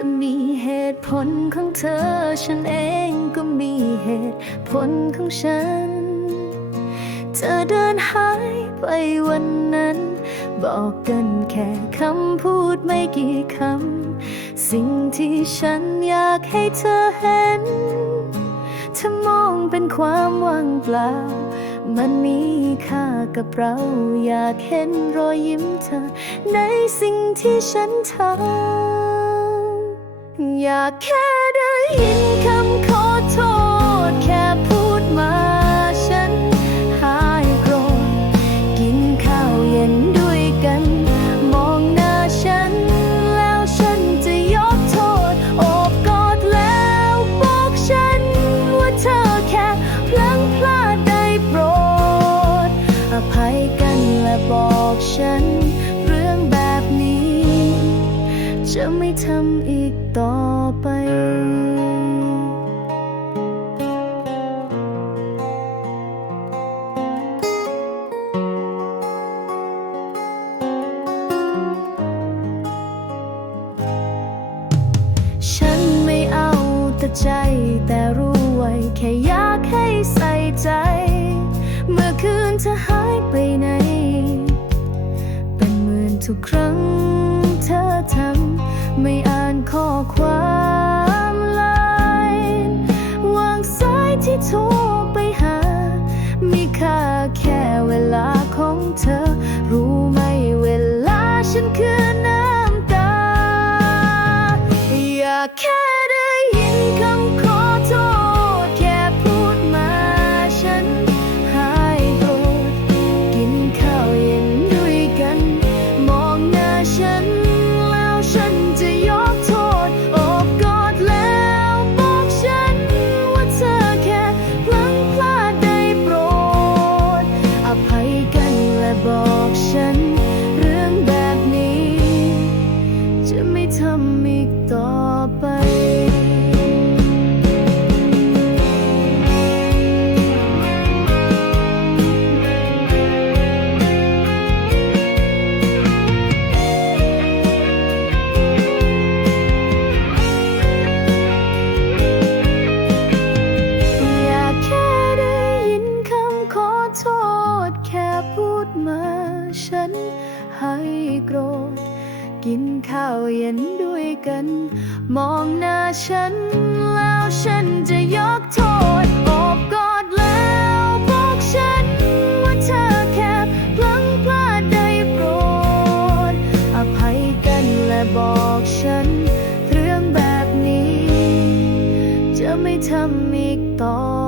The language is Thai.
จะมีเหตุผลของเธอ ฉันเองก็มีเหตุผลของฉัน เธอเดินหายไปวันนั้น บอกกันแค่คำพูดไม่กี่คำ สิ่งที่ฉันอยากให้เธอเห็นถ้ามองเป็นความว่างเปล่า มันมีค่ากับเรา อยากเห็นรอยยิ้มเธอ ในสิ่งที่ฉันทำ อยากแค่ได้ยิน จะไม่ทำอีกต่อไปฉันไม่เอาแต่ใจแต่รู้ไว้แค่อยากให้ใส่ใจ เมื่อคืนเธอหายไปไหน เป็นเหมือนทุกครั้ง โกรธ กินข้าวเย็นด้วยกัน มองหน้าฉัน แล้วฉันจะยกโทษอบกอดแล้วบอกฉัน ว่าเธอแค่พลั้งพลาดได้โปรด อภัยกันและบอกฉัน เรื่องแบบนี้ จะไม่ทำอีกต่อ